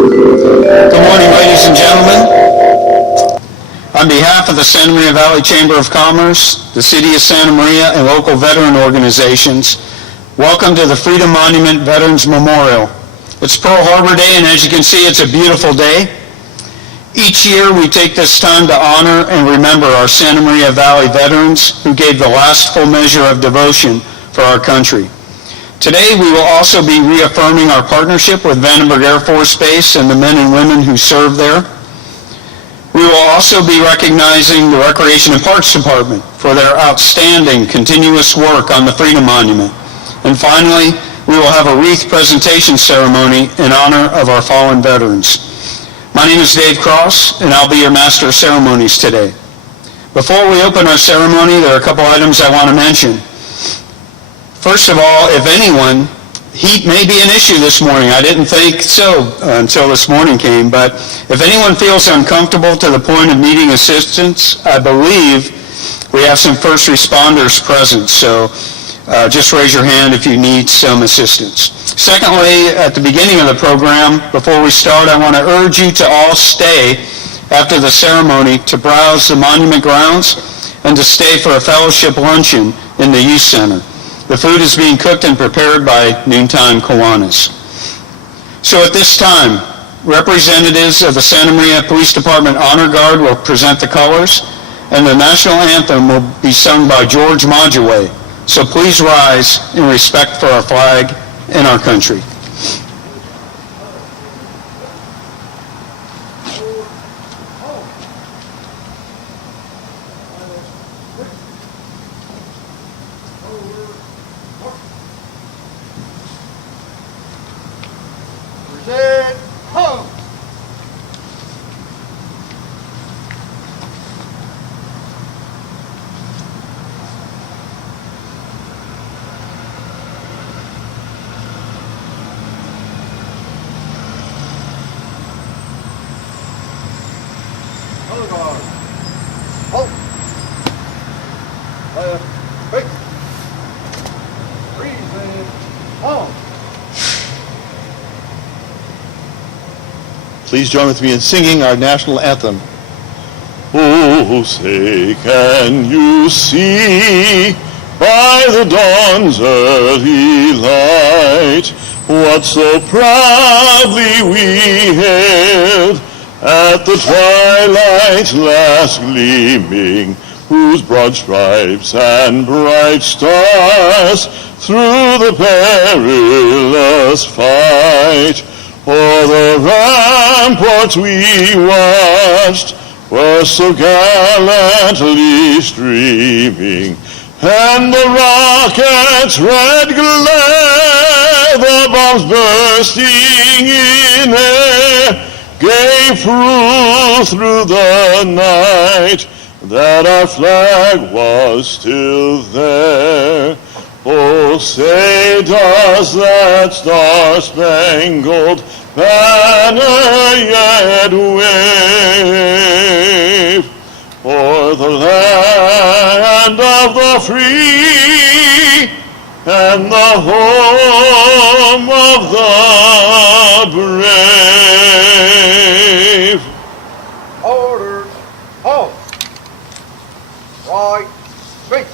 Good morning, ladies and gentlemen. On behalf of the Santa Maria Valley Chamber of Commerce, the City of Santa Maria, and local veteran organizations, welcome to the Freedom Monument Veterans Memorial. It's Pearl Harbor Day, and as you can see, it's a beautiful day. Each year, we take this time to honor and remember our Santa Maria Valley veterans who gave the last full measure of devotion for our country. Today, we will also be reaffirming our partnership with Vandenberg Air Force Base and the men and women who serve there. We will also be recognizing the Recreation and Parks Department for their outstanding continuous work on the Freedom Monument. And finally, we will have a wreath presentation ceremony in honor of our fallen veterans. My name is Dave Cross, and I'll be your Master of Ceremonies today. Before we open our ceremony, there are a couple items I want to mention. First of all, if anyone, heat may be an issue this morning. I didn't think so until this morning came, but if anyone feels uncomfortable to the point of needing assistance, I believe we have some first responders present, so just raise your hand if you need some assistance. Secondly, at the beginning of the program, before we start, I want to urge you to all stay after the ceremony to browse the monument grounds and to stay for a fellowship luncheon in the Youth Center. The food is being cooked and prepared by Noontime Kiwanis. So at this time, representatives of the Santa Maria Police Department Honor Guard will present the colors, and the national anthem will be sung by George Majuwe. So please rise in respect for our flag and our country. Please join with me in singing our national anthem. Oh, say, can you see by the dawn's early light what so proudly we hailed at the twilight last gleaming, whose broad stripes and bright stars through the perilous fight o'er the ramparts we watched were so gallantly streaming, and the rocket's red glare, the bombs bursting in air, gave proof through the night that our flag was still there. Oh, say, does that star-spangled banner yet wave o'er the land of the free and the home of the brave? Orders, halt! Right, straight!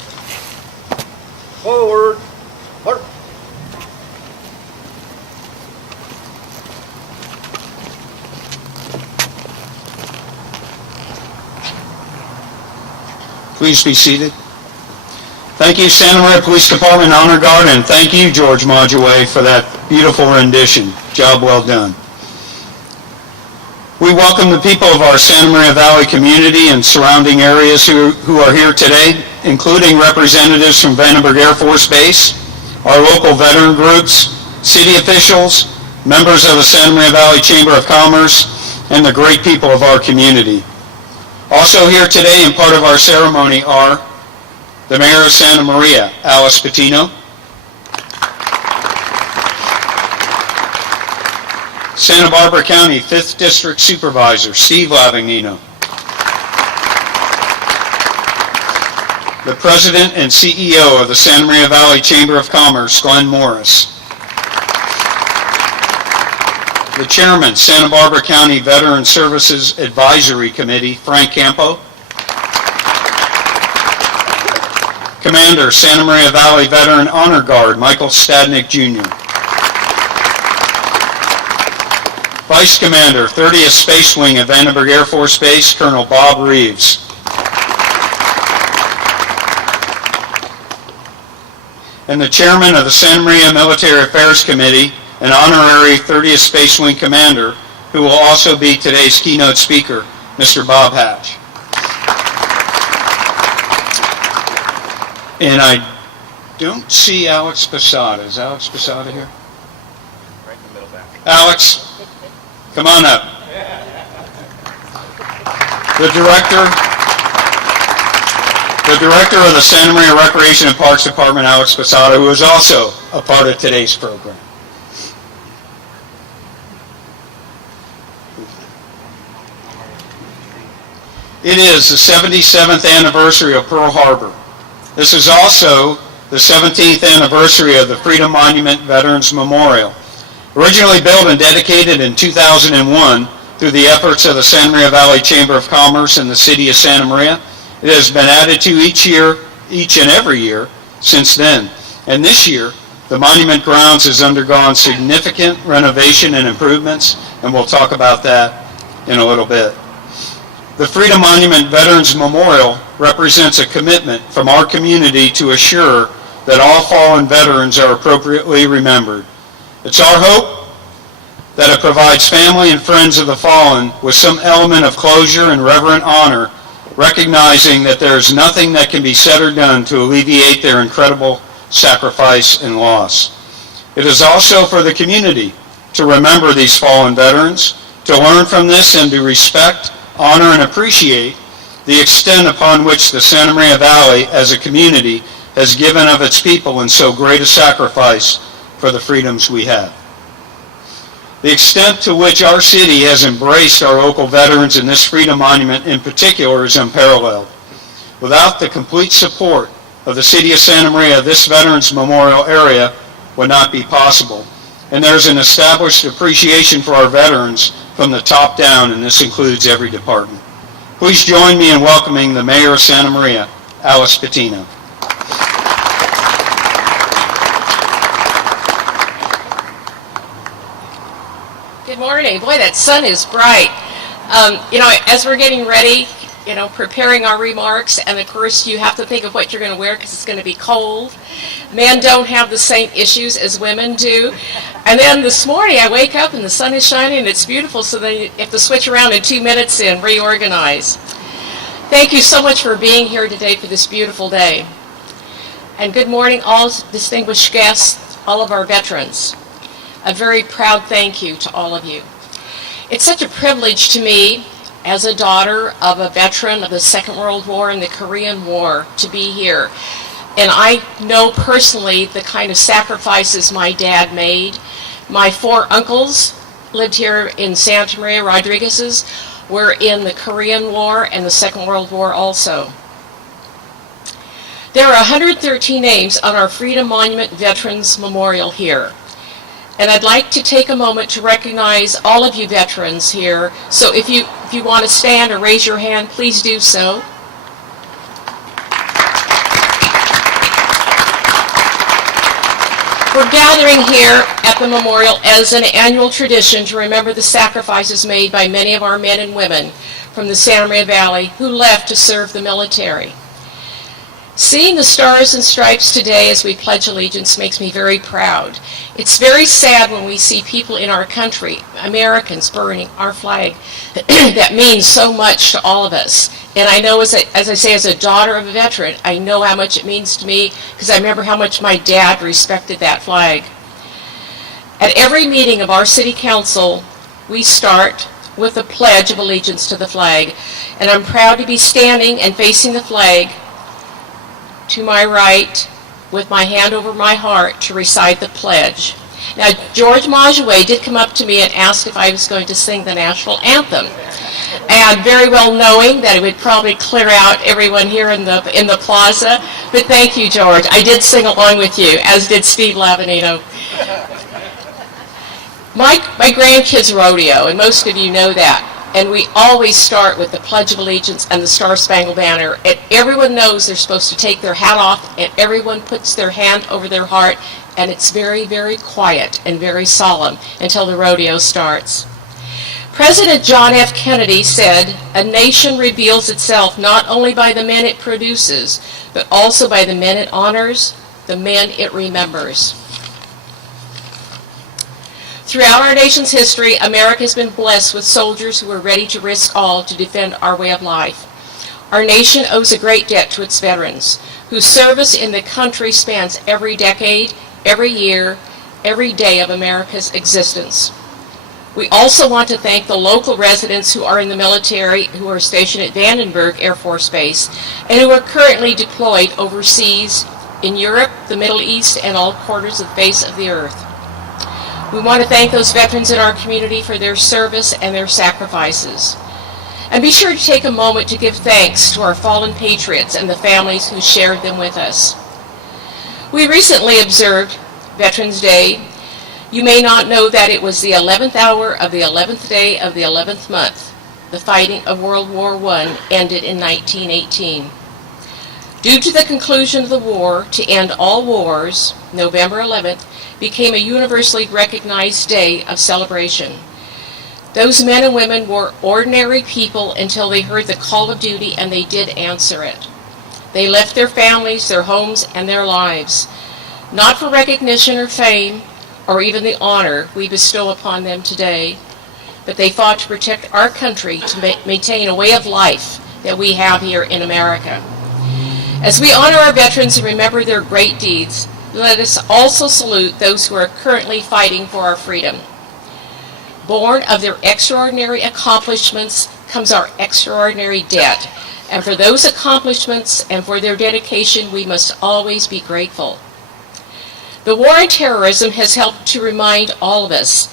Forward, march! Please be seated. Thank you, Santa Maria Police Department Honor Guard, and thank you, George Majuwe, for that beautiful rendition. Job well done. We welcome the people of our Santa Maria Valley community and surrounding areas who are here today, including representatives from Vandenberg Air Force Base, our local veteran groups, city officials, members of the Santa Maria Valley Chamber of Commerce, and the great people of our community. Also here today and part of our ceremony are the Mayor of Santa Maria, Alice Patino, Santa Barbara County 5th District Supervisor, Steve Lavignino, the President and CEO of the Santa Maria Valley Chamber of Commerce, Glenn Morris, The Chairman, Santa Barbara County Veteran Services Advisory Committee, Frank Campo. Commander, Santa Maria Valley Veteran Honor Guard, Michael Stadnick, Jr. Vice Commander, 30th Space Wing at Vandenberg Air Force Base, Colonel Bob Reeves. And the Chairman of the Santa Maria Military Affairs Committee, an honorary 30th Space Wing Commander, who will also be today's keynote speaker, Mr. Bob Hatch. And I don't see Alex Posada. Is Alex Posada here? Right in the middle back. Alex, come on up. The Director of the Santa Maria Recreation and Parks Department, Alex Posada, who is also a part of today's program. It is the 77th anniversary of Pearl Harbor. This is also the 17th anniversary of the Freedom Monument Veterans Memorial. Originally built and dedicated in 2001 through the efforts of the Santa Maria Valley Chamber of Commerce and the City of Santa Maria, it has been added to each and every year since then. And this year, the monument grounds has undergone significant renovation and improvements, and we'll talk about that in a little bit. The Freedom Monument Veterans Memorial represents a commitment from our community to assure that all fallen veterans are appropriately remembered. It's our hope that it provides family and friends of the fallen with some element of closure and reverent honor, recognizing that there is nothing that can be said or done to alleviate their incredible sacrifice and loss. It is also for the community to remember these fallen veterans, to learn from this and to respect, honor, and appreciate the extent upon which the Santa Maria Valley as a community has given of its people in so great a sacrifice for the freedoms we have. The extent to which our city has embraced our local veterans in this Freedom Monument in particular is unparalleled. Without the complete support of the City of Santa Maria, this Veterans Memorial area would not be possible. And there's an established appreciation for our veterans from the top down, and this includes every department. Please join me in welcoming the Mayor of Santa Maria, Alice Patino. Good morning. Boy, that sun is bright. As we're getting ready, preparing our remarks, and of course you have to think of what you're going to wear because it's going to be cold. Men don't have the same issues as women do. And then this morning I wake up and the sun is shining and it's beautiful, so then you have to switch around in 2 minutes and reorganize. Thank you so much for being here today for this beautiful day. And good morning, all distinguished guests, all of our veterans. A very proud thank you to all of you. It's such a privilege to me, as a daughter of a veteran of the Second World War and the Korean War, to be here. And I know personally the kind of sacrifices my dad made. My 4 uncles lived here in Santa Maria. Rodriguez's were in the Korean War and the Second World War also. There are 113 names on our Freedom Monument Veterans Memorial here. And I'd like to take a moment to recognize all of you veterans here. So if you want to stand or raise your hand, please do so. We're gathering here at the memorial as an annual tradition to remember the sacrifices made by many of our men and women from the Santa Maria Valley who left to serve the military. Seeing the stars and stripes today as we pledge allegiance makes me very proud. It's very sad when we see people in our country, Americans, burning our flag that means so much to all of us. And I know, as I say, as a daughter of a veteran, I know how much it means to me because I remember how much my dad respected that flag. At every meeting of our city council, we start with a pledge of allegiance to the flag. And I'm proud to be standing and facing the flag to my right with my hand over my heart to recite the pledge. Now, George Majouet did come up to me and asked if I was going to sing the national anthem. And very well knowing that it would probably clear out everyone here in the plaza. But thank you, George. I did sing along with you, as did Steve Lavanino. My grandkids rodeo, and most of you know that. And we always start with the Pledge of Allegiance and the Star-Spangled Banner. And everyone knows they're supposed to take their hat off, and everyone puts their hand over their heart, and it's very, very quiet and very solemn until the rodeo starts. President John F. Kennedy said, "A nation reveals itself not only by the men it produces, but also by the men it honors, the men it remembers." Throughout our nation's history, America has been blessed with soldiers who are ready to risk all to defend our way of life. Our nation owes a great debt to its veterans, whose service in the country spans every decade, every year, every day of America's existence. We also want to thank the local residents who are in the military, who are stationed at Vandenberg Air Force Base, and who are currently deployed overseas in Europe, the Middle East, and all quarters of the face of the earth. We want to thank those veterans in our community for their service and their sacrifices. And be sure to take a moment to give thanks to our fallen patriots and the families who shared them with us. We recently observed Veterans Day. You may not know that it was the 11th hour of the 11th day of the 11th month. The fighting of World War I ended in 1918. Due to the conclusion of the war to end all wars, November 11th became a universally recognized day of celebration. Those men and women were ordinary people until they heard the call of duty, and they did answer it. They left their families, their homes, and their lives, not for recognition or fame, or even the honor we bestow upon them today, but they fought to protect our country, to maintain a way of life that we have here in America. As we honor our veterans and remember their great deeds, let us also salute those who are currently fighting for our freedom. Born of their extraordinary accomplishments comes our extraordinary debt, and for those accomplishments and for their dedication, we must always be grateful. The war on terrorism has helped to remind all of us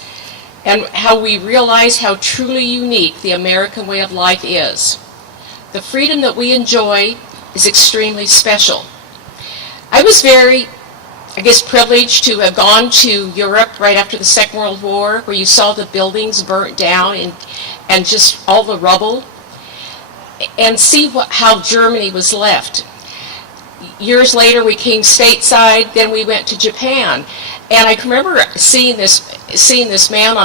and how we realize how truly unique the American way of life is. The freedom that we enjoy is extremely special. I was very, privileged to have gone to Europe right after the Second World War, where you saw the buildings burnt down and just all the rubble, and see how Germany was left. Years later, we came stateside. Then we went to Japan, and I can remember seeing this man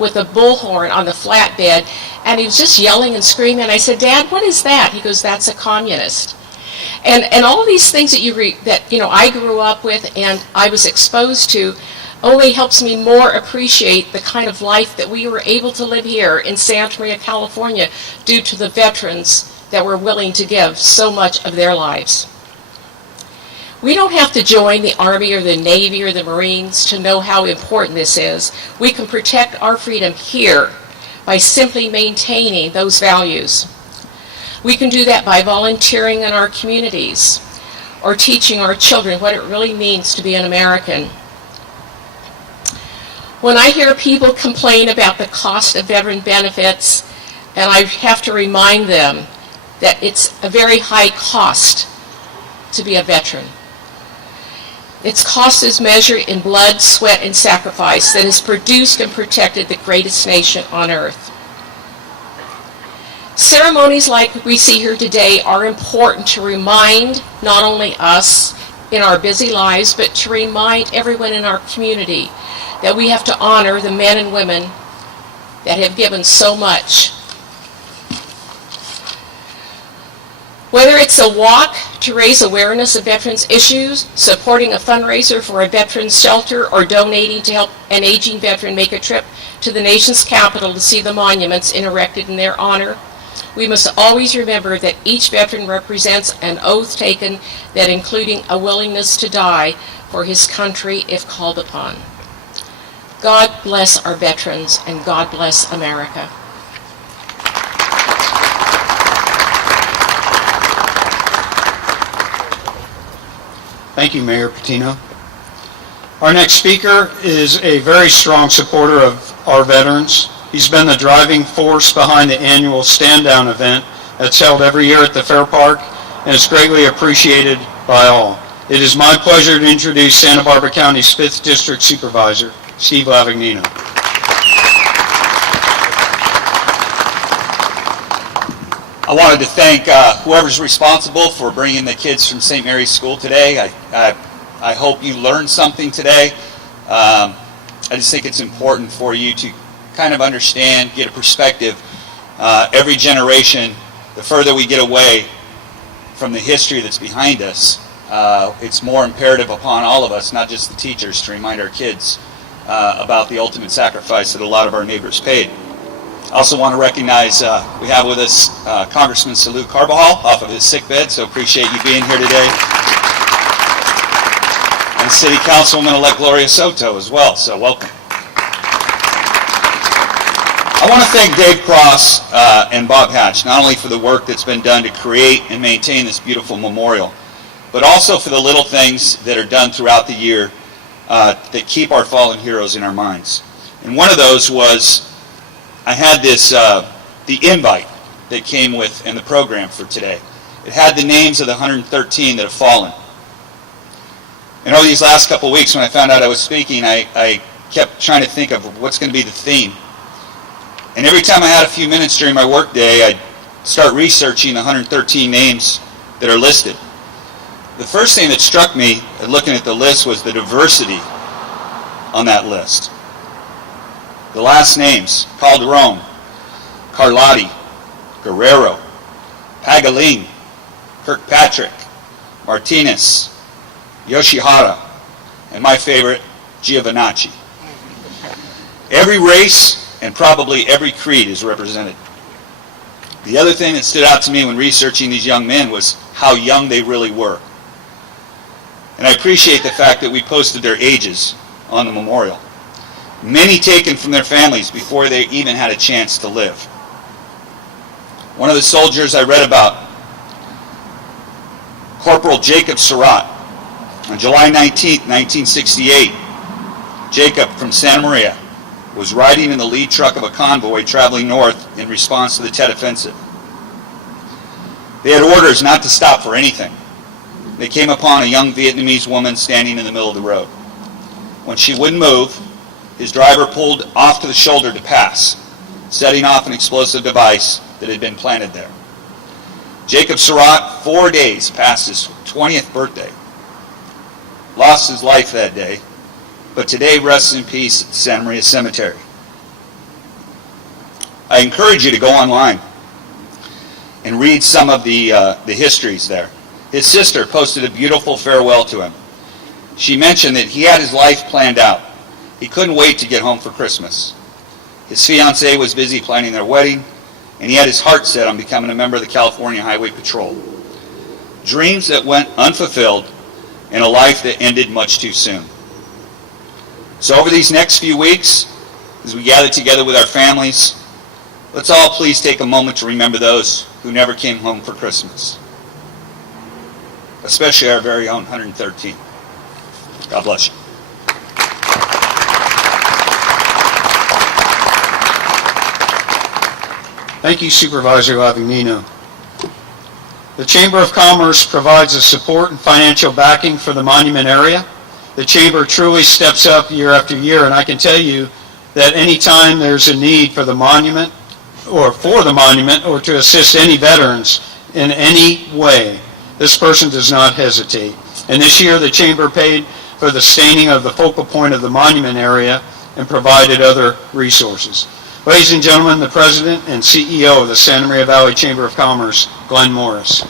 with a bullhorn on the flatbed, and he was just yelling and screaming. And I said, "Dad, what is that?" He goes, "That's a communist." And all these things that I grew up with and I was exposed to only helps me more appreciate the kind of life that we were able to live here in Santa Maria, California, due to the veterans that were willing to give so much of their lives. We don't have to join the Army or the Navy or the Marines to know how important this is. We can protect our freedom here by simply maintaining those values. We can do that by volunteering in our communities or teaching our children what it really means to be an American. When I hear people complain about the cost of veteran benefits, and I have to remind them that it's a very high cost to be a veteran. Its cost is measured in blood, sweat, and sacrifice that has produced and protected the greatest nation on earth. Ceremonies like we see here today are important to remind not only us in our busy lives, but to remind everyone in our community that we have to honor the men and women that have given so much. Whether it's a walk to raise awareness of veterans issues, supporting a fundraiser for a veterans shelter, or donating to help an aging veteran make a trip to the nation's capital to see the monuments erected in their honor, we must always remember that each veteran represents an oath taken, that including a willingness to die for his country if called upon. God bless our veterans, and God bless America. Thank you, Mayor Patino. Our next speaker is a very strong supporter of our veterans. He's been the driving force behind the annual Stand Down event that's held every year at the Fair Park, and is greatly appreciated by all. It is my pleasure to introduce Santa Barbara County's 5th District Supervisor, Steve Lavagnino. I wanted to thank whoever's responsible for bringing the kids from St. Mary's School today. I hope you learned something today. I just think it's important for you to kind of understand, get a perspective. Every generation, the further we get away from the history that's behind us, it's more imperative upon all of us, not just the teachers, to remind our kids about the ultimate sacrifice that a lot of our neighbors paid. I also want to recognize we have with us Congressman Salud Carbajal off of his sick bed, so appreciate you being here today. And City Councilwoman-elect Gloria Soto as well, so welcome. I want to thank Dave Cross and Bob Hatch, not only for the work that's been done to create and maintain this beautiful memorial, but also for the little things that are done throughout the year that keep our fallen heroes in our minds. And one of those was, I had this, the invite that came with in the program for today. It had the names of the 113 that have fallen. And over these last couple of weeks when I found out I was speaking, I kept trying to think of what's going to be the theme. And every time I had a few minutes during my work day, I'd start researching the 113 names that are listed. The first thing that struck me looking at the list was the diversity on that list. The last names: Calderon, Carlotti, Guerrero, Pagaling, Kirkpatrick, Martinez, Yoshihara, and my favorite, Giovanacci. Every race and probably every creed is represented. The other thing that stood out to me when researching these young men was how young they really were. And I appreciate the fact that we posted their ages on the memorial. Many taken from their families before they even had a chance to live. One of the soldiers I read about, Corporal Jacob Serrata, on July 19, 1968, Jacob from Santa Maria was riding in the lead truck of a convoy traveling north in response to the Tet Offensive. They had orders not to stop for anything. They came upon a young Vietnamese woman standing in the middle of the road. When she wouldn't move, his driver pulled off to the shoulder to pass, setting off an explosive device that had been planted there. Jacob Serrata, 4 days past his 20th birthday, lost his life that day, but today rests in peace at the Santa Maria Cemetery. I encourage you to go online and read some of the histories there. His sister posted a beautiful farewell to him. She mentioned that he had his life planned out. He couldn't wait to get home for Christmas. His fiancée was busy planning their wedding, and he had his heart set on becoming a member of the California Highway Patrol. Dreams that went unfulfilled and a life that ended much too soon. So over these next few weeks, as we gather together with our families, let's all please take a moment to remember those who never came home for Christmas, especially our very own 113. God bless you. Thank you, Supervisor Vanina. The Chamber of Commerce provides the support and financial backing for the monument area. The Chamber truly steps up year after year, and I can tell you that anytime there's a need for the monument or to assist any veterans in any way, this person does not hesitate. And this year the Chamber paid for the staining of the focal point of the monument area and provided other resources. Ladies and gentlemen, the President and CEO of the Santa Maria Valley Chamber of Commerce, Glenn Morris.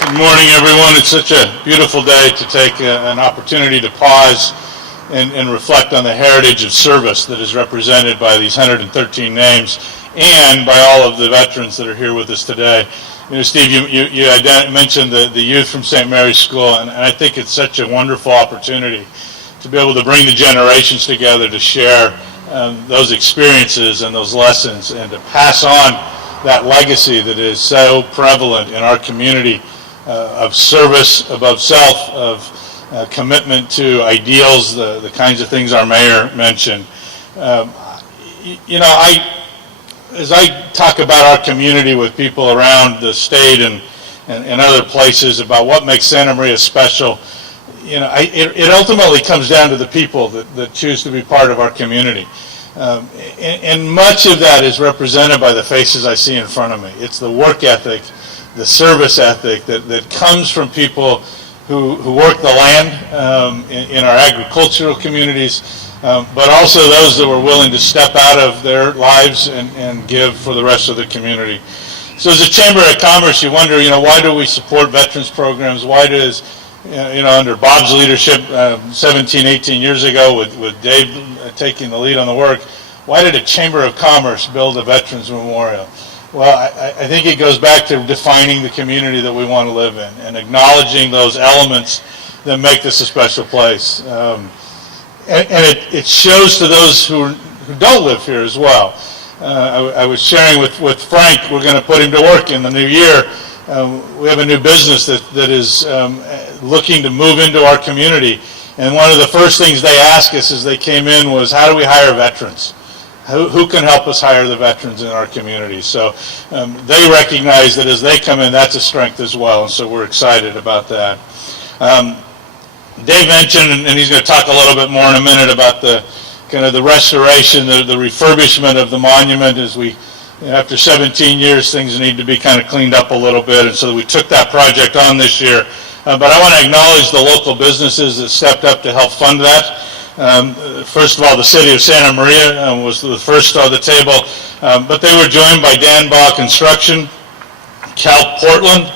Good morning, everyone. It's such a beautiful day to take an opportunity to pause and reflect on the heritage of service that is represented by these 113 names and by all of the veterans that are here with us today. You know, Steve, you mentioned the youth from St. Mary's School, and I think it's such a wonderful opportunity to be able to bring the generations together to share those experiences and those lessons and to pass on that legacy that is so prevalent in our community of service above self, of commitment to ideals, the kinds of things our mayor mentioned. You know, as I talk about our community with people around the state and other places about what makes Santa Maria special, you know, it ultimately comes down to the people that choose to be part of our community. And much of that is represented by the faces I see in front of me. It's the work ethic, the service ethic that comes from people who work the land in our agricultural communities, but also those that were willing to step out of their lives and give for the rest of the community. So as a Chamber of Commerce, you wonder, why do we support veterans programs? Why does, under Bob's leadership 17, 18 years ago with Dave taking the lead on the work, why did a Chamber of Commerce build a Veterans Memorial? Well, I think it goes back to defining the community that we want to live in and acknowledging those elements that make this a special place. And it shows to those who don't live here as well. I was sharing with Frank, we're going to put him to work in the new year. We have a new business that is looking to move into our community. And one of the first things they asked us as they came in was, how do we hire veterans? Who can help us hire the veterans in our community? So they recognize that as they come in, that's a strength as well, and so we're excited about that. Dave mentioned, and he's going to talk a little bit more in a minute about the kind of the restoration, the refurbishment of the monument. As we, after 17 years, things need to be kind of cleaned up a little bit, and so we took that project on this year. But I want to acknowledge the local businesses that stepped up to help fund that. First of all, the city of Santa Maria was the first on the table, but they were joined by Danbaugh Construction, Cal Portland,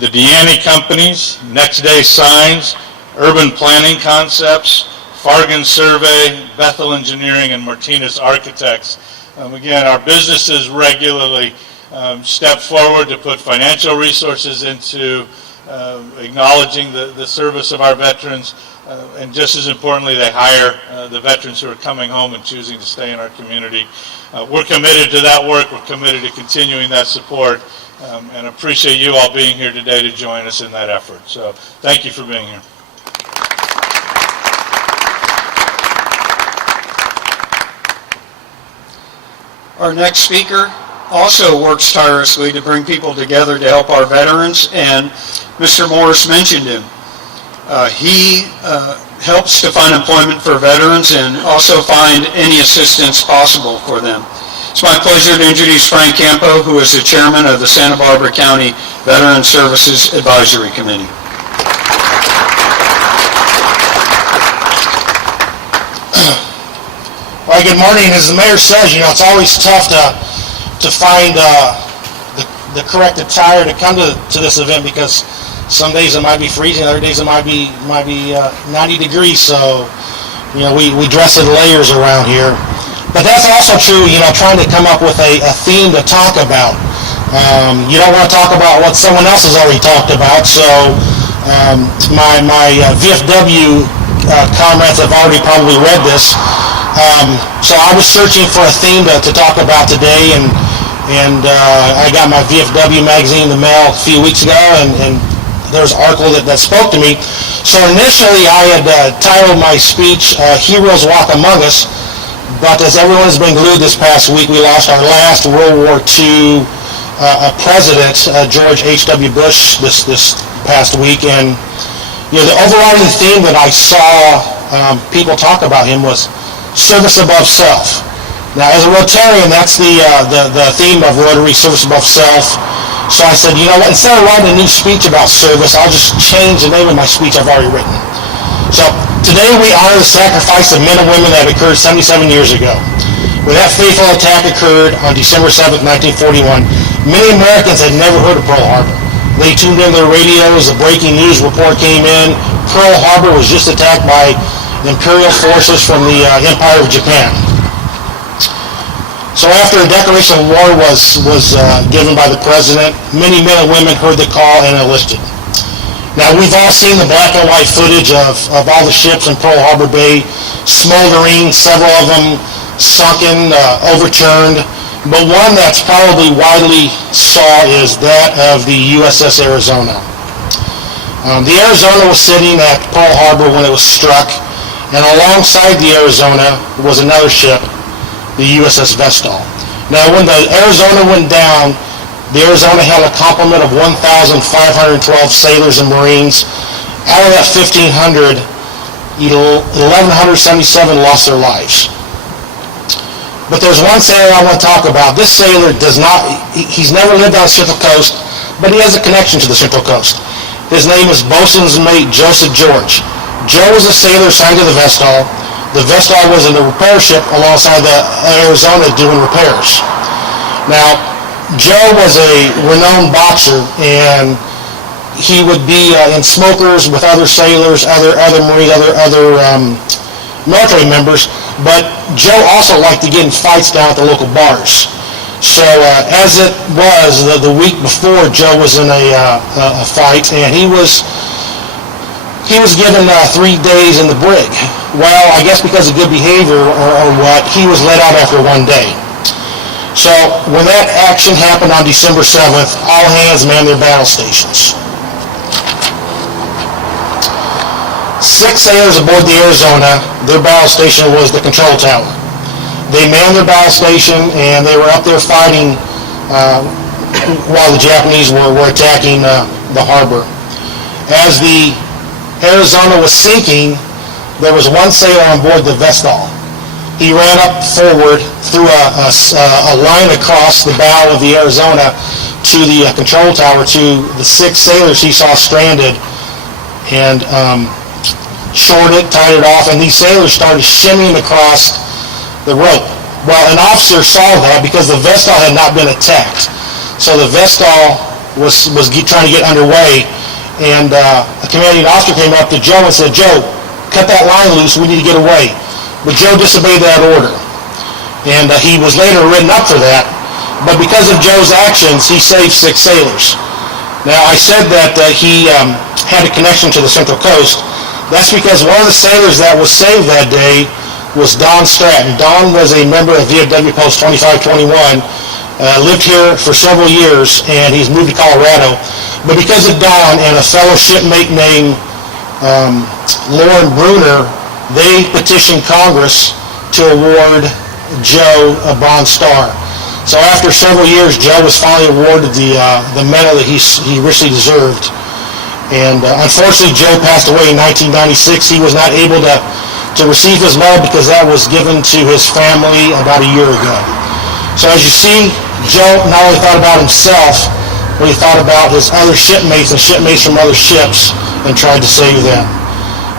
the Deanne Companies, Next Day Signs, Urban Planning Concepts, Fargan Survey, Bethel Engineering, and Martinez Architects. Again, our businesses regularly step forward to put financial resources into acknowledging the service of our veterans. And just as importantly, they hire the veterans who are coming home and choosing to stay in our community. We're committed to that work. We're committed to continuing that support, and appreciate you all being here today to join us in that effort. So thank you for being here. Our next speaker also works tirelessly to bring people together to help our veterans, and Mr. Morris mentioned him. He helps to find employment for veterans and also find any assistance possible for them. It's my pleasure to introduce Frank Campo, who is the chairman of the Santa Barbara County Veteran Services Advisory Committee. Well, good morning. As the mayor says, it's always tough to find the correct attire to come to this event, because some days it might be freezing, other days it might be 90 degrees. So, we dress in layers around here. But that's also true, trying to come up with a theme to talk about. You don't want to talk about what someone else has already talked about. So, my VFW comrades have already probably read this. So I was searching for a theme to talk about today, and I got my VFW magazine in the mail a few weeks ago, and there was an article that spoke to me. So initially I had titled my speech, Heroes Walk Among Us, but as everyone's been glued this past week, we lost our last World War II president, George H.W. Bush, this past week, and the overriding theme that I saw people talk about him was service above self. Now, as a Rotarian, that's the theme of Rotary, service above self. So I said, what, instead of writing a new speech about service, I'll just change the name of my speech I've already written. So today we honor the sacrifice of men and women that occurred 77 years ago. When that fateful attack occurred on December 7th, 1941, many Americans had never heard of Pearl Harbor. They tuned in their radios, a breaking news report came in, Pearl Harbor was just attacked by Imperial forces from the Empire of Japan. So after a declaration of war was given by the president, many men and women heard the call and enlisted. Now, we've all seen the black and white footage of all the ships in Pearl Harbor Bay smoldering, several of them sunken, overturned, but one that's probably widely saw is that of the USS Arizona. The Arizona was sitting at Pearl Harbor when it was struck, and alongside the Arizona was another ship, the USS Vestal. Now, when the Arizona went down, the Arizona had a complement of 1,512 sailors and Marines. Out of that 1,500, 1,177 lost their lives. But there's one sailor I want to talk about. This sailor he's never lived on the Central Coast, but he has a connection to the Central Coast. His name is Boatswain's Mate Joseph George. Joe was a sailor assigned to the Vestal. The Vestal was in the repair ship alongside the Arizona doing repairs. Now, Joe was a renowned boxer, and he would be in smokers with other sailors, other Marines, other military members, but Joe also liked to get in fights down at the local bars. So as it was, the week before, Joe was in a fight, and he was given 3 days in the brig. Well, I guess because of good behavior or what, he was let out after 1 day. So when that action happened on December 7th, all hands manned their battle stations. 6 sailors aboard the Arizona, their battle station was the control tower. They manned their battle station, and they were up there fighting while the Japanese were attacking the harbor. As the Arizona was sinking, there was one sailor on board the Vestal. He ran up forward through a line across the bow of the Arizona to the control tower to the 6 sailors he saw stranded, and shored it, tied it off, and these sailors started shimmying across the rope. Well, an officer saw that because the Vestal had not been attacked. So the Vestal was trying to get underway, and a commanding officer came up to Joe and said, "Joe, cut that line loose, we need to get away." But Joe disobeyed that order, and he was later written up for that. But because of Joe's actions, he saved 6 sailors. Now, I said that he had a connection to the Central Coast. That's because one of the sailors that was saved that day was Don Stratton. Don was a member of VFW Post 2521, lived here for several years, and he's moved to Colorado. But because of Don and a fellow shipmate named Lauren Bruner, they petitioned Congress to award Joe a Bronze Star. So after several years, Joe was finally awarded the medal that he richly deserved. And unfortunately, Joe passed away in 1996. He was not able to receive his medal because that was given to his family about a year ago. So as you see, Joe not only thought about himself, but he thought about his other shipmates and shipmates from other ships and tried to save them.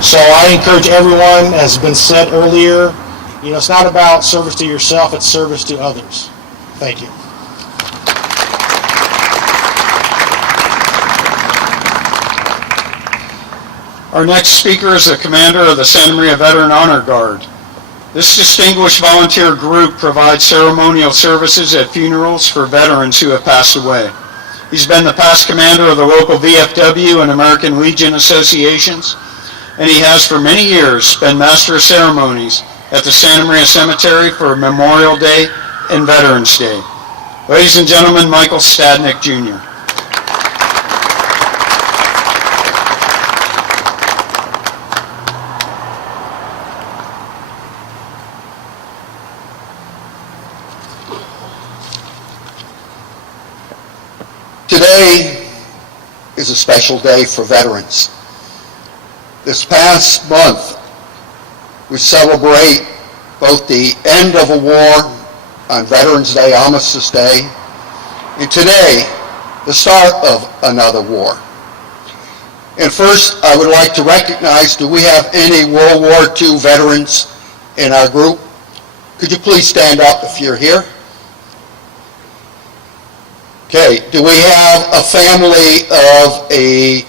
So I encourage everyone, as has been said earlier, it's not about service to yourself, it's service to others. Thank you. Our next speaker is the commander of the Santa Maria Veteran Honor Guard. This distinguished volunteer group provides ceremonial services at funerals for veterans who have passed away. He's been the past commander of the local VFW and American Legion associations, and he has for many years been master of ceremonies at the Santa Maria Cemetery for Memorial Day and Veterans Day. Ladies and gentlemen, Michael Stadnick, Jr. Today is a special day for veterans. This past month, we celebrate both the end of a war on Veterans Day, Armistice Day, and today, the start of another war. And first, I would like to recognize, do we have any World War II veterans in our group? Could you please stand up if you're here? Okay, do we have a family of a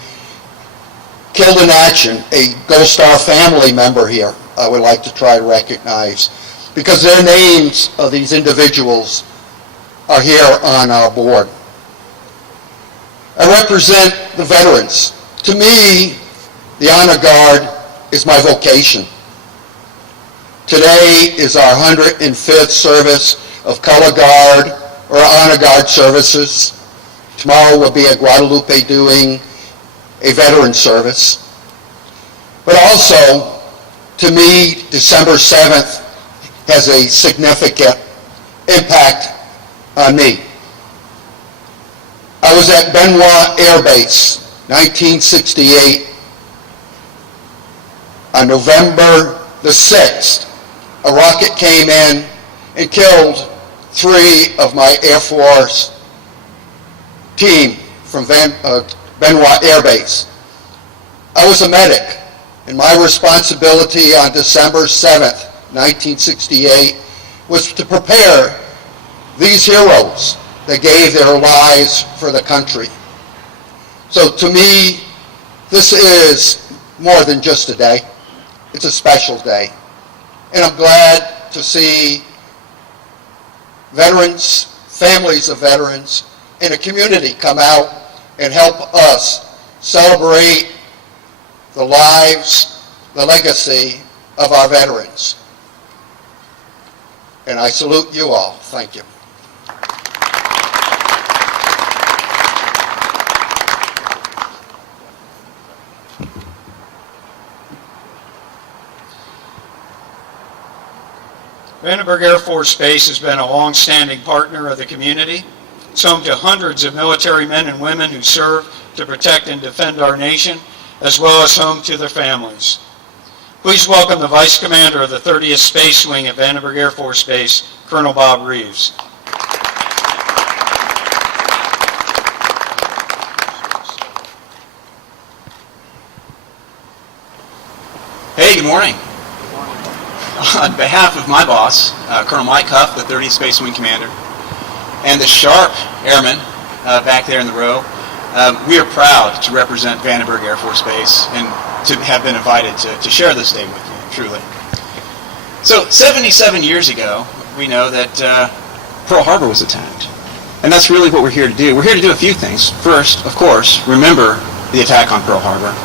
killed in action, a Gold Star family member here? I would like to try to recognize, because their names of these individuals are here on our board. I represent the veterans. To me, the Honor Guard is my vocation. Today is our 105th service of Color Guard or Honor Guard services. Tomorrow we'll be at Guadalupe doing a veteran service. But also, to me, December 7th has a significant impact on me. I was at Benoit Air Base, 1968. On November the 6th, a rocket came in and killed 3 of my Air Force team from Benoit Air Base. I was a medic, and my responsibility on December 7th, 1968, was to prepare these heroes that gave their lives for the country. So to me, this is more than just a day. It's a special day. And I'm glad to see veterans, families of veterans, and the community come out and help us celebrate the lives, the legacy of our veterans. And I salute you all. Thank you. Vandenberg Air Force Base has been a long-standing partner of the community. It's home to hundreds of military men and women who serve to protect and defend our nation, as well as home to their families. Please welcome the Vice Commander of the 30th Space Wing at Vandenberg Air Force Base, Colonel Bob Reeves. Hey, good morning. On behalf of my boss, Colonel Mike Huff, the 30th Space Wing Commander, and the sharp airmen back there in the row, we are proud to represent Vandenberg Air Force Base and to have been invited to share this day with you, truly. So, 77 years ago, we know that Pearl Harbor was attacked. And that's really what we're here to do. We're here to do a few things. First, of course, remember the attack on Pearl Harbor.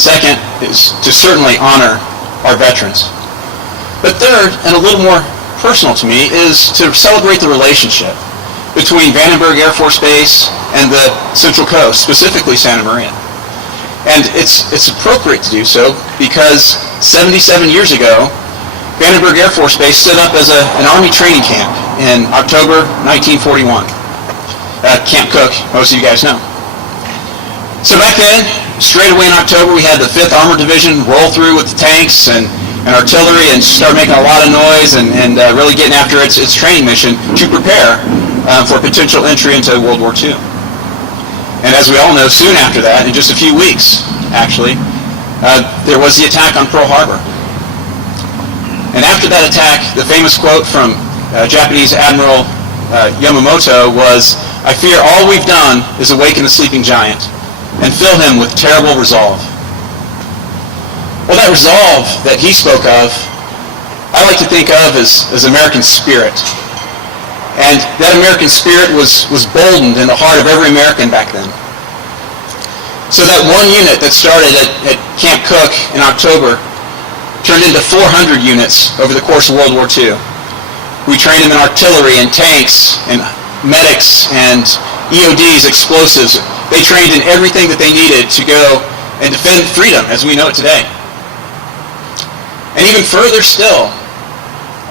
Second is to certainly honor our veterans. But third, and a little more personal to me, is to celebrate the relationship between Vandenberg Air Force Base and the Central Coast, specifically Santa Maria. And it's appropriate to do so because 77 years ago, Vandenberg Air Force Base stood up as an Army training camp in October 1941. Camp Cook, most of you guys know. So back then, straight away in October, we had the 5th Armored Division roll through with the tanks and artillery and start making a lot of noise and really getting after its training mission to prepare for potential entry into World War II. And as we all know, soon after that, in just a few weeks, actually, there was the attack on Pearl Harbor. And after that attack, the famous quote from Japanese Admiral Yamamoto was, "I fear all we've done is awaken a sleeping giant and fill him with terrible resolve." Well, that resolve that he spoke of, I like to think of as American spirit. And that American spirit was boldened in the heart of every American back then. So that one unit that started at Camp Cook in October turned into 400 units over the course of World War II. We trained them in artillery and tanks and medics and EODs, explosives. They trained in everything that they needed to go and defend freedom as we know it today. And even further still,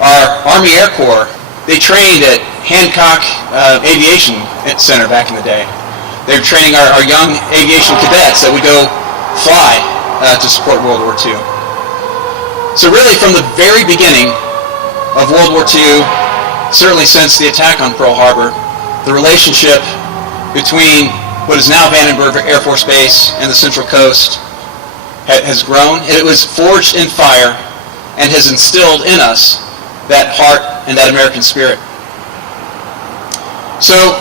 our Army Air Corps, they trained at Hancock Aviation Center back in the day. They were training our young aviation cadets that would go fly to support World War II. So really from the very beginning of World War II, certainly since the attack on Pearl Harbor, the relationship between what is now Vandenberg Air Force Base and the Central Coast has grown. It was forged in fire and has instilled in us that heart and that American spirit. So,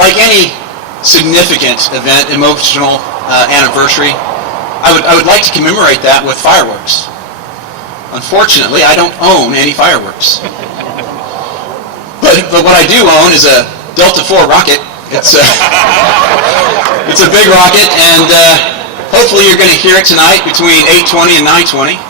like any significant event, emotional anniversary, I would like to commemorate that with fireworks. Unfortunately, I don't own any fireworks. But what I do own is a Delta IV rocket. It's a big rocket, and hopefully you're going to hear it tonight between 8:20 and 9:20.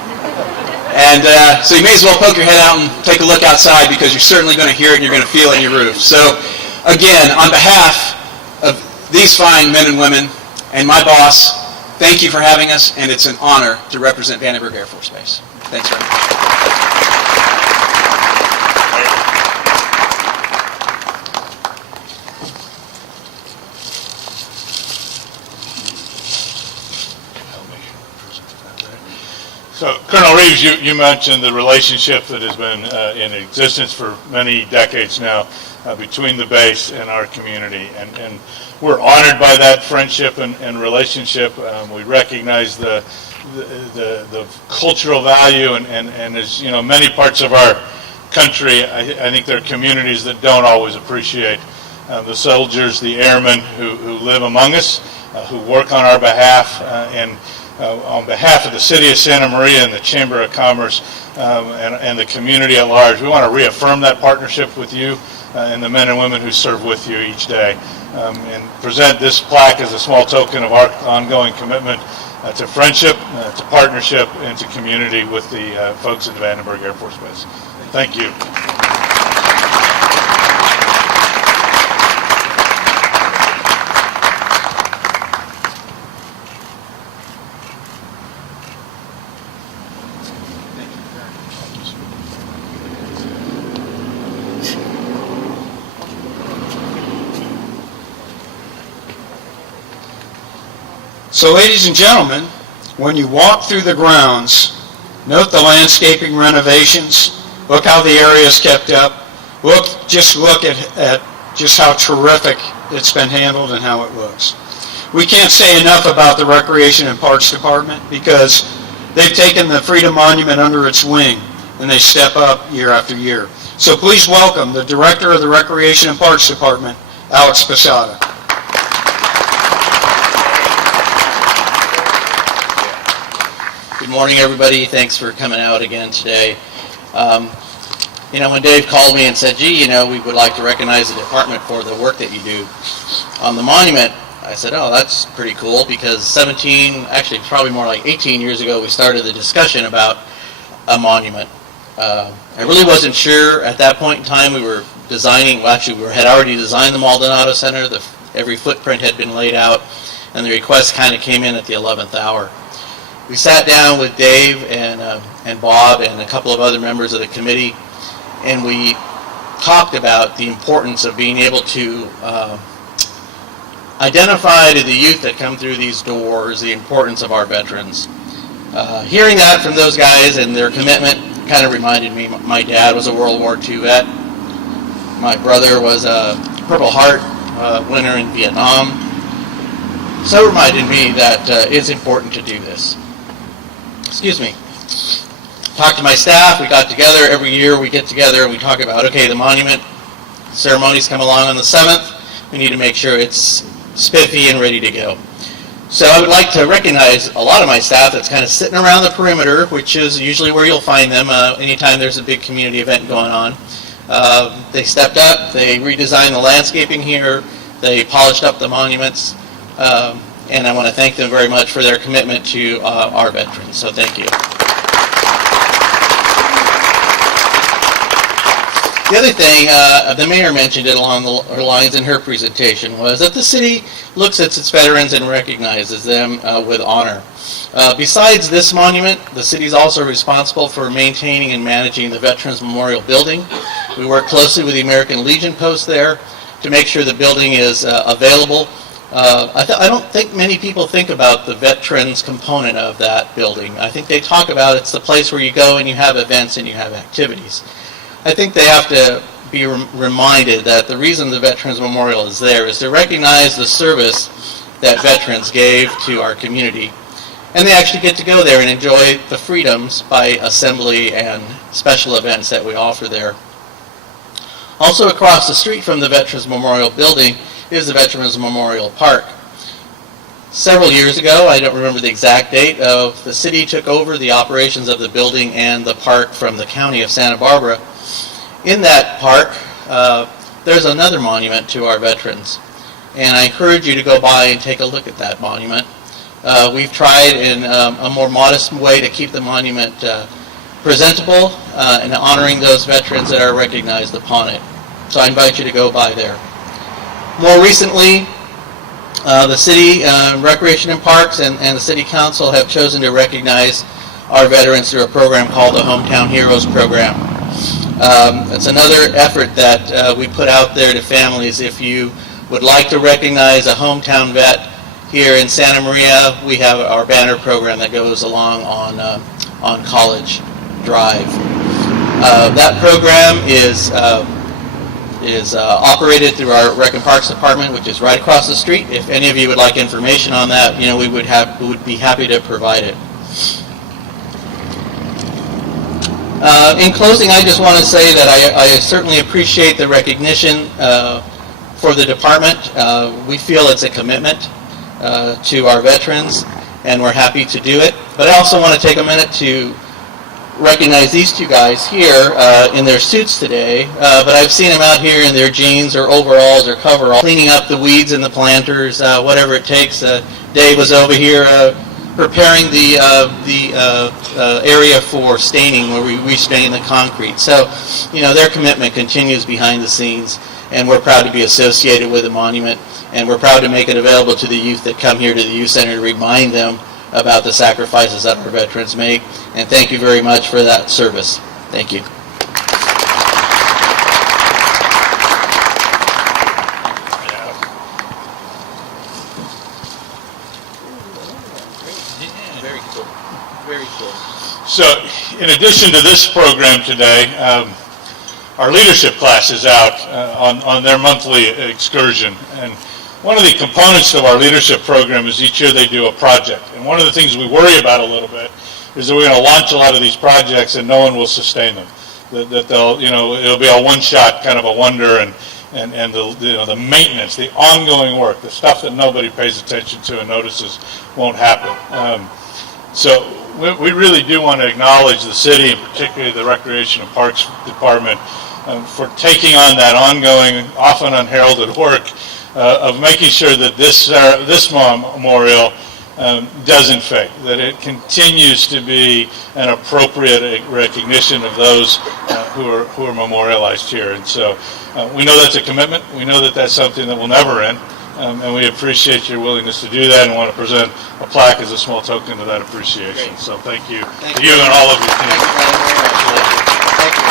And so you may as well poke your head out and take a look outside because you're certainly going to hear it and you're going to feel it in your roof. So again, on behalf of these fine men and women and my boss, thank you for having us, and it's an honor to represent Vandenberg Air Force Base. Thanks very much. So, Colonel Reeves, you mentioned the relationship that has been in existence for many decades now between the base and our community, and we're honored by that friendship and relationship. We recognize the cultural value, and as you know, many parts of our country, I think there are communities that don't always appreciate the soldiers, the airmen who live among us, who work on our behalf, and on behalf of the City of Santa Maria and the Chamber of Commerce and the community at large. We want to reaffirm that partnership with you and the men and women who serve with you each day, and present this plaque as a small token of our ongoing commitment to friendship, to partnership, and to community with the folks at Vandenberg Air Force Base. Thank you. So, ladies and gentlemen, when you walk through the grounds, note the landscaping renovations. Look how the area is kept up. Look at just how terrific it's been handled and how it looks. We can't say enough about the Recreation and Parks Department because they've taken the Freedom Monument under its wing and they step up year after year. So please welcome the Director of the Recreation and Parks Department, Alex Posada. Good morning, everybody. Thanks for coming out again today. When Dave called me and said, gee, we would like to recognize the department for the work that you do on the monument, I said, oh, that's pretty cool, because probably more like 18 years ago, we started the discussion about a monument. I really wasn't sure at that point in time. We were designing, had already designed the Maldonado Center. Every footprint had been laid out, and the request kind of came in at the 11th hour. We sat down with Dave and Bob and a couple of other members of the committee, and we talked about the importance of being able to identify to the youth that come through these doors the importance of our veterans. Hearing that from those guys and their commitment kind of reminded me, my dad was a World War II vet. My brother was a Purple Heart winner in Vietnam. So it reminded me that it's important to do this. Excuse me. Talked to my staff. We got together. Every year we get together and we talk about, okay, the monument ceremonies come along on the 7th. We need to make sure it's spiffy and ready to go. So I would like to recognize a lot of my staff that's kind of sitting around the perimeter, which is usually where you'll find them anytime there's a big community event going on. They stepped up. They redesigned the landscaping here. They polished up the monuments. And I want to thank them very much for their commitment to our veterans. So thank you. The other thing, the mayor mentioned it along the lines in her presentation, was that the city looks at its veterans and recognizes them with honor. Besides this monument, the city is also responsible for maintaining and managing the Veterans Memorial Building. We work closely with the American Legion post there to make sure the building is available. I don't think many people think about the veterans component of that building. I think they talk about it's the place where you go and you have events and you have activities. I think they have to be reminded that the reason the Veterans Memorial is there is to recognize the service that veterans gave to our community. And they actually get to go there and enjoy the freedoms by assembly and special events that we offer there. Also across the street from the Veterans Memorial Building is the Veterans Memorial Park. Several years ago, I don't remember the exact date, the city took over the operations of the building and the park from the county of Santa Barbara. In that park, there's another monument to our veterans. And I encourage you to go by and take a look at that monument. We've tried in a more modest way to keep the monument presentable and honoring those veterans that are recognized upon it. So I invite you to go by there. More recently, the City Recreation and Parks and the City Council have chosen to recognize our veterans through a program called the Hometown Heroes Program. It's another effort that we put out there to families. If you would like to recognize a hometown vet here in Santa Maria, we have our banner program that goes along on on College Drive. That program is operated through our Rec and Parks Department, which is right across the street. If any of you would like information on that, we would be happy to provide it. In closing, I just want to say that I certainly appreciate the recognition for the department. We feel it's a commitment to our veterans, and we're happy to do it. But I also want to take a minute to recognize these two guys here in their suits today, but I've seen them out here in their jeans or overalls or coveralls, cleaning up the weeds in the planters, whatever it takes. Dave was over here preparing the area for staining, where we restain the concrete. So, their commitment continues behind the scenes, and we're proud to be associated with the monument, and we're proud to make it available to the youth that come here to the Youth Center to remind them about the sacrifices that our veterans make. And thank you very much for that service. Thank you. Very cool. Very cool. So, in addition to this program today, our leadership class is out on their monthly excursion. And one of the components of our leadership program is each year they do a project. And one of the things we worry about a little bit is that we're going to launch a lot of these projects and no one will sustain them. That they'll, it'll be a one-shot kind of a wonder, and the maintenance, the ongoing work, the stuff that nobody pays attention to and notices won't happen. So we really do want to acknowledge the city, and particularly the Recreation and Parks Department, for taking on that ongoing, often unheralded work of making sure that this memorial doesn't fade, that it continues to be an appropriate recognition of those who are memorialized here. And so we know that's a commitment. We know that that's something that will never end. And we appreciate your willingness to do that, and want to present a plaque as a small token of that appreciation. Great. So thank you to you and all of your team. Thank you.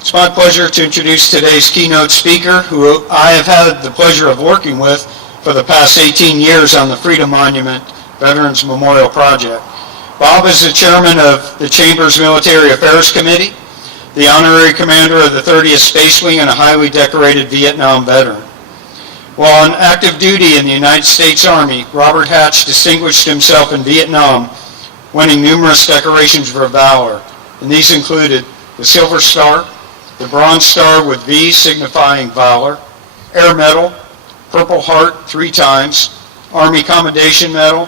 It's my pleasure to introduce today's keynote speaker, who I have had the pleasure of working with for the past 18 years on the Freedom Monument Veterans Memorial Project. Bob is the chairman of the Chamber's Military Affairs Committee, the honorary commander of the 30th Space Wing, and a highly decorated Vietnam veteran. While on active duty in the United States Army, Robert Hatch distinguished himself in Vietnam, winning numerous decorations for valor, and these included the Silver Star, the Bronze Star with V signifying valor, Air Medal, Purple Heart 3 times, Army Commendation Medal,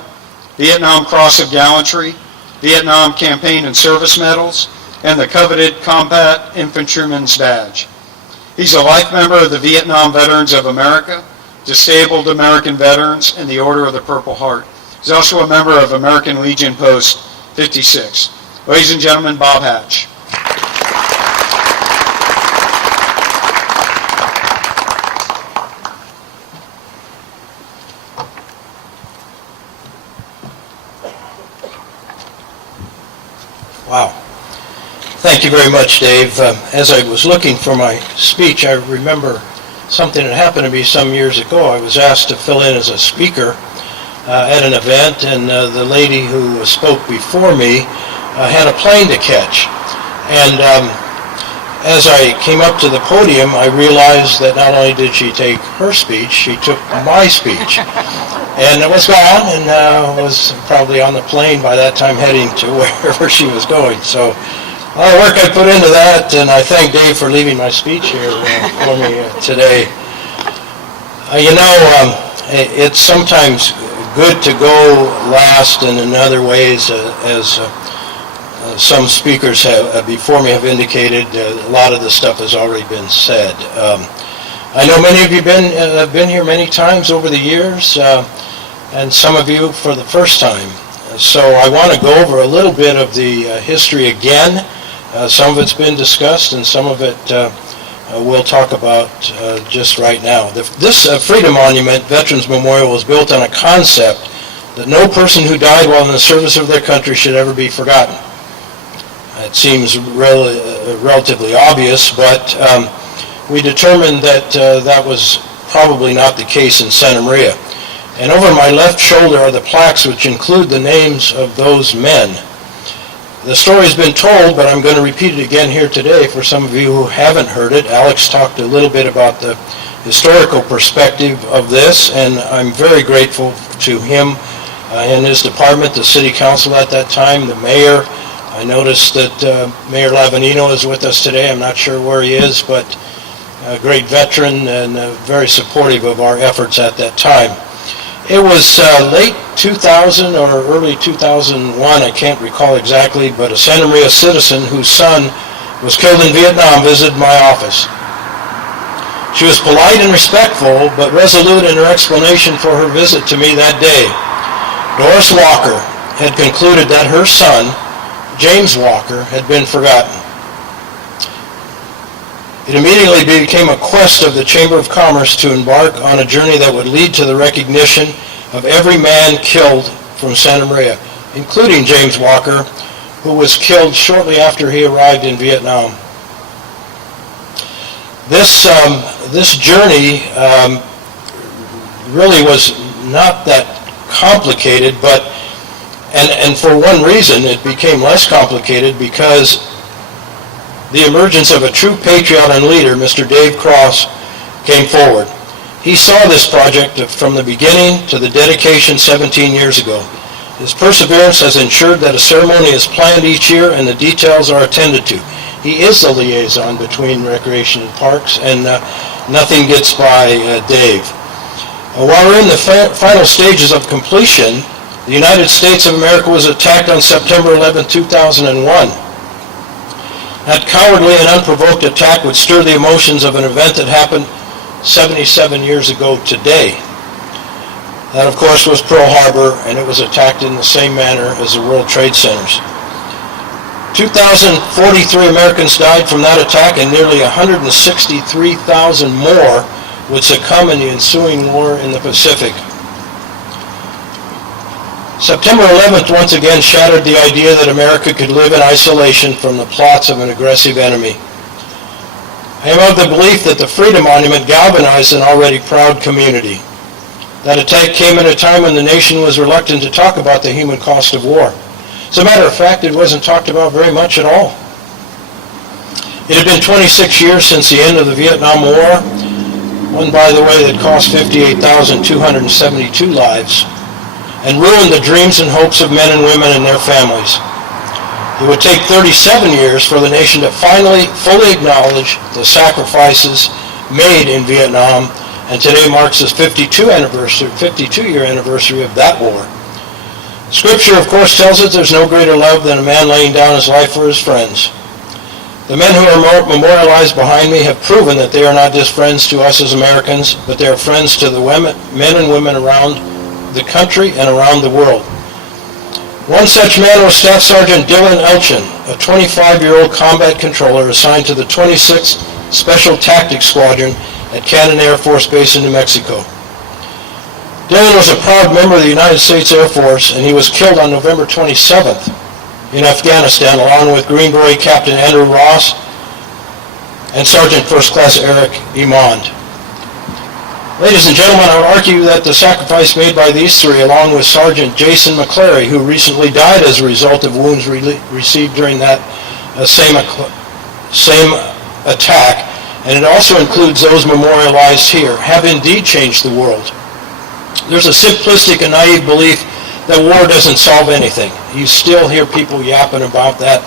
Vietnam Cross of Gallantry, Vietnam Campaign and Service Medals, and the coveted Combat Infantryman's Badge. He's a life member of the Vietnam Veterans of America, Disabled American Veterans, and the Order of the Purple Heart. He's also a member of American Legion Post 56. Ladies and gentlemen, Bob Hatch. Wow. Thank you very much, Dave. As I was looking for my speech, I remember something that happened to me some years ago. I was asked to fill in as a speaker at an event, and the lady who spoke before me had a plane to catch. And as I came up to the podium, I realized that not only did she take her speech, she took my speech. And it was gone, and was probably on the plane by that time heading to wherever she was going. So a lot of work I put into that, and I thank Dave for leaving my speech here for me today. It's sometimes good to go last, and in other ways, as some speakers before me have indicated, a lot of the stuff has already been said. I know many of you have been here many times over the years, and some of you for the first time. So I want to go over a little bit of the history again. Some of it's been discussed, and some of it we'll talk about just right now. This Freedom Monument Veterans Memorial was built on a concept that no person who died while in the service of their country should ever be forgotten. It seems relatively obvious, but we determined that that was probably not the case in Santa Maria. And over my left shoulder are the plaques which include the names of those men. The story's been told, but I'm going to repeat it again here today for some of you who haven't heard it. Alex talked a little bit about the historical perspective of this, and I'm very grateful to him and his department, the city council at that time, the mayor. I noticed that Mayor Vanina is with us today. I'm not sure where he is, but a great veteran and very supportive of our efforts at that time. It was late 2000 or early 2001, I can't recall exactly, but a Santa Maria citizen whose son was killed in Vietnam visited my office. She was polite and respectful, but resolute in her explanation for her visit to me that day. Doris Walker had concluded that her son, James Walker, had been forgotten. It immediately became a quest of the Chamber of Commerce to embark on a journey that would lead to the recognition of every man killed from Santa Maria, including James Walker, who was killed shortly after he arrived in Vietnam. This journey really was not that complicated, but and for one reason it became less complicated, because the emergence of a true patriot and leader, Mr. Dave Cross, came forward. He saw this project from the beginning to the dedication 17 years ago. His perseverance has ensured that a ceremony is planned each year and the details are attended to. He is the liaison between Recreation and Parks, and nothing gets by Dave. While we're in the final stages of completion, the United States of America was attacked on September 11, 2001. That cowardly and unprovoked attack would stir the emotions of an event that happened 77 years ago today. That, of course, was Pearl Harbor, and it was attacked in the same manner as the World Trade Centers. 2,043 Americans died from that attack, and nearly 163,000 more would succumb in the ensuing war in the Pacific. September 11th once again shattered the idea that America could live in isolation from the plots of an aggressive enemy. I am of the belief that the Freedom Monument galvanized an already proud community. That attack came at a time when the nation was reluctant to talk about the human cost of war. As a matter of fact, it wasn't talked about very much at all. It had been 26 years since the end of the Vietnam War, one, by the way, that cost 58,272 lives, and ruined the dreams and hopes of men and women and their families. It would take 37 years for the nation to finally fully acknowledge the sacrifices made in Vietnam, and today marks the 52-year anniversary of that war. Scripture, of course, tells us there's no greater love than a man laying down his life for his friends. The men who are memorialized behind me have proven that they are not just friends to us as Americans, but they are friends to the men and women around the country and around the world. One such man was Staff Sergeant Dylan Elchin, a 25-year-old combat controller assigned to the 26th Special Tactics Squadron at Cannon Air Force Base in New Mexico. Dylan was a proud member of the United States Air Force, and he was killed on November 27th in Afghanistan, along with Green Beret Captain Andrew Ross and Sergeant First Class Eric Imond. Ladies and gentlemen, I would argue that the sacrifice made by these three, along with Sergeant Jason McClary, who recently died as a result of wounds received during that same attack, and it also includes those memorialized here, have indeed changed the world. There's a simplistic and naive belief that war doesn't solve anything. You still hear people yapping about that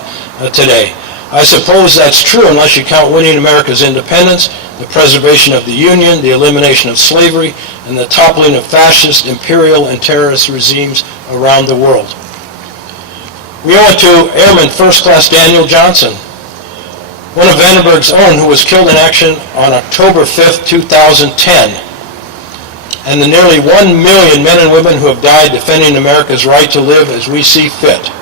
today. I suppose that's true unless you count winning America's independence, the preservation of the Union, the elimination of slavery, and the toppling of fascist, imperial, and terrorist regimes around the world. We owe it to Airman First Class Daniel Johnson, one of Vandenberg's own, who was killed in action on October 5th, 2010, and the nearly 1 million men and women who have died defending America's right to live as we see fit.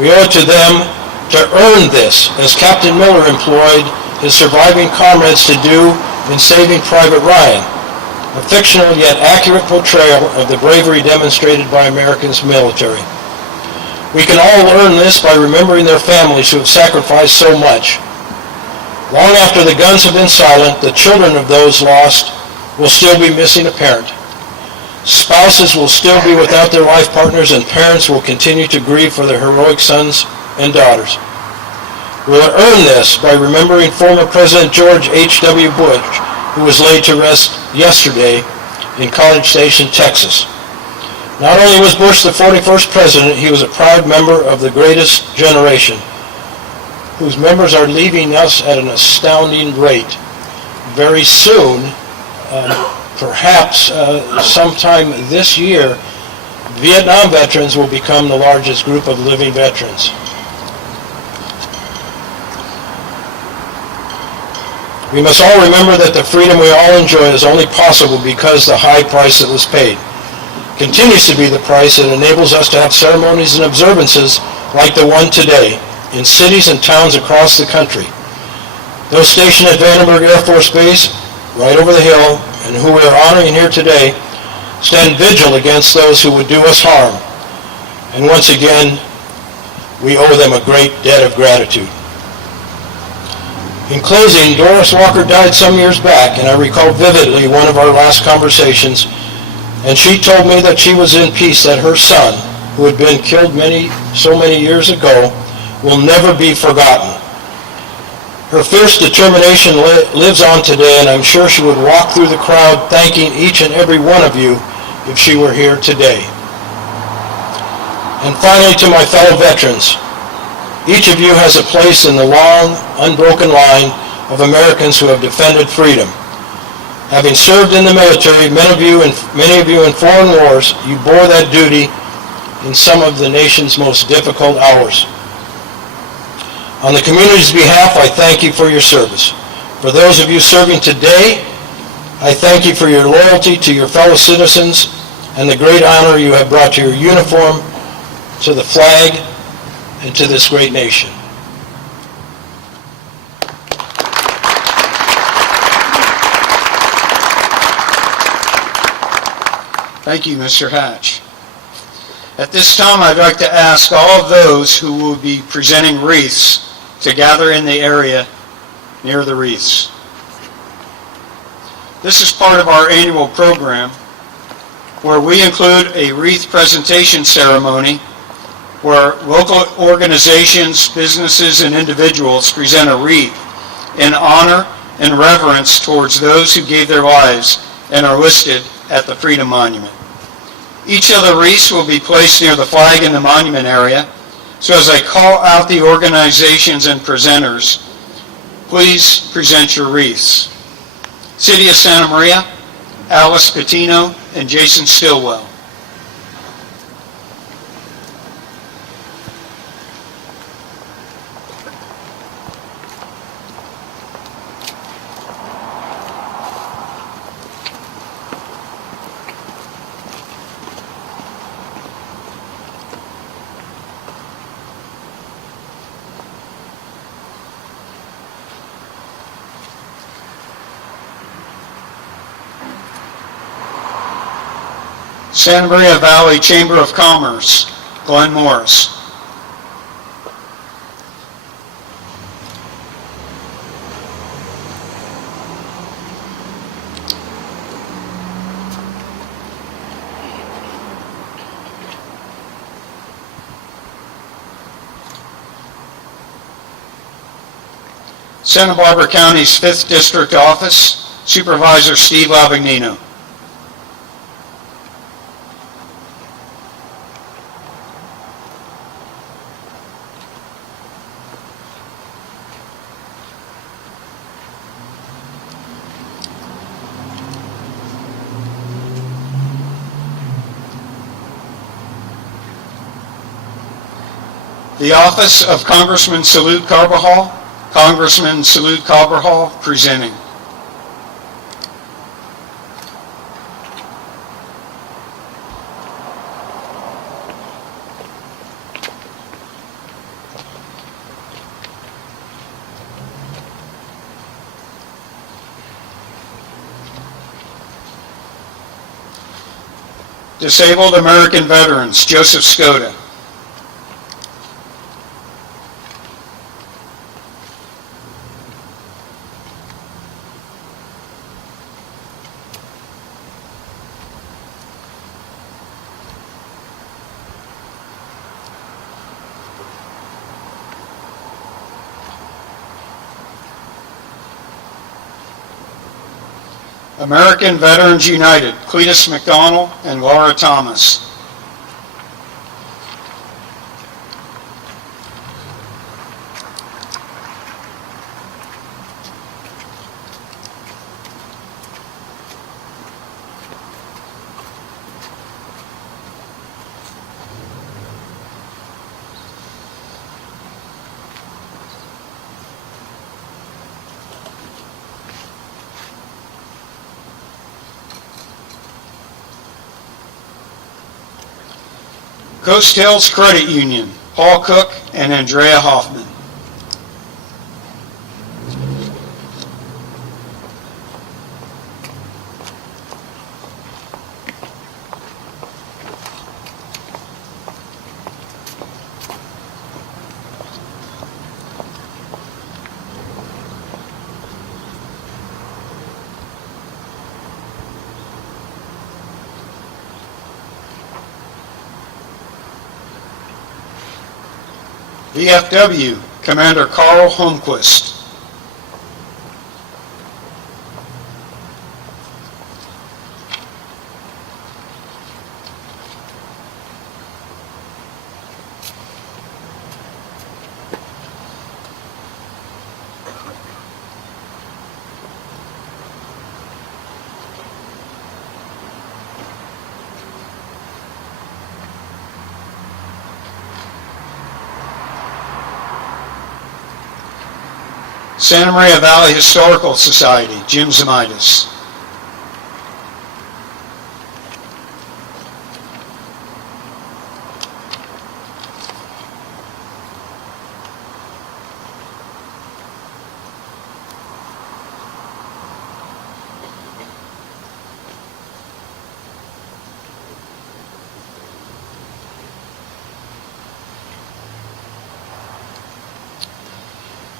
We owe it to them to earn this, as Captain Miller employed his surviving comrades to do in Saving Private Ryan, a fictional yet accurate portrayal of the bravery demonstrated by America's military. We can all learn this by remembering their families who have sacrificed so much. Long after the guns have been silent, the children of those lost will still be missing a parent. Spouses will still be without their life partners, and parents will continue to grieve for their heroic sons and daughters. We'll earn this by remembering former President George H.W. Bush, who was laid to rest yesterday in College Station, Texas. Not only was Bush the 41st president, he was a proud member of the greatest generation, whose members are leaving us at an astounding rate. Very soon, perhaps sometime this year, Vietnam veterans will become the largest group of living veterans. We must all remember that the freedom we all enjoy is only possible because the high price that was paid continues to be the price that enables us to have ceremonies and observances like the one today in cities and towns across the country. Those stationed at Vandenberg Air Force Base, right over the hill, and who we are honoring here today, stand vigil against those who would do us harm. And once again, we owe them a great debt of gratitude. In closing, Doris Walker died some years back, and I recall vividly one of our last conversations, and she told me that she was in peace, that her son, who had been killed so many years ago, will never be forgotten. Her fierce determination lives on today, and I'm sure she would walk through the crowd thanking each and every one of you if she were here today. And finally, to my fellow veterans, each of you has a place in the long, unbroken line of Americans who have defended freedom. Having served in the military, many of you in foreign wars, you bore that duty in some of the nation's most difficult hours. On the community's behalf, I thank you for your service. For those of you serving today, I thank you for your loyalty to your fellow citizens and the great honor you have brought to your uniform, to the flag, and to this great nation. Thank you, Mr. Hatch. At this time, I'd like to ask all of those who will be presenting wreaths to gather in the area near the wreaths. This is part of our annual program where we include a wreath presentation ceremony where local organizations, businesses, and individuals present a wreath in honor and reverence towards those who gave their lives and are listed at the Freedom Monument. Each of the wreaths will be placed near the flag in the monument area. So as I call out the organizations and presenters, please present your wreaths. City of Santa Maria, Alice Patino, and Jason Stillwell. Santa Maria Valley Chamber of Commerce, Glenn Morris. Santa Barbara County's 5th District Office, Supervisor Steve Lavagnino. The Office of Congressman Salute Carbajal, Congressman Salute Carbajal presenting. Disabled American Veterans, Joseph Skoda. American Veterans United, Cletus McDonald and Laura Thomas. Coast Hills Credit Union, Paul Cook and Andrea Hoffman. VFW, Commander Carl Holmquist. Santa Maria Valley Historical Society, Jim Zamitis.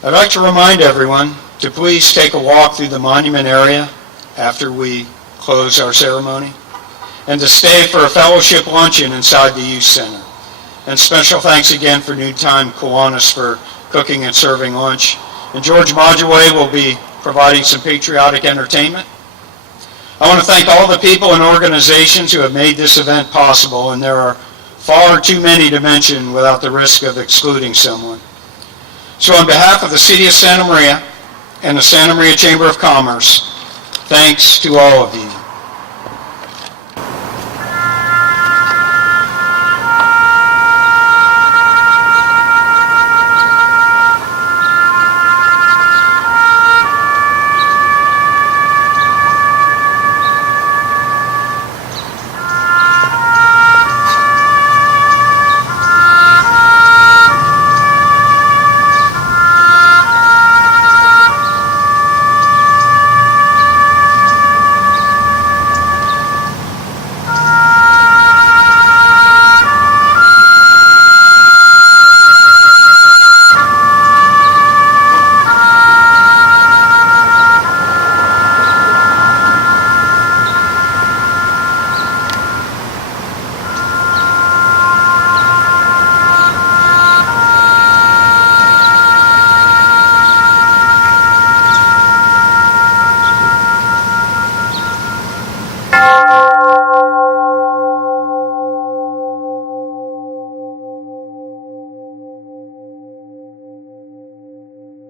I'd like to remind everyone to please take a walk through the monument area after we close our ceremony, and to stay for a fellowship luncheon inside the Youth Center. And special thanks again for Noontime Kiwanis for cooking and serving lunch. And George Modulay will be providing some patriotic entertainment. I want to thank all the people and organizations who have made this event possible, and there are far too many to mention without the risk of excluding someone. So on behalf of the City of Santa Maria and the Santa Maria Chamber of Commerce, thanks to all of you.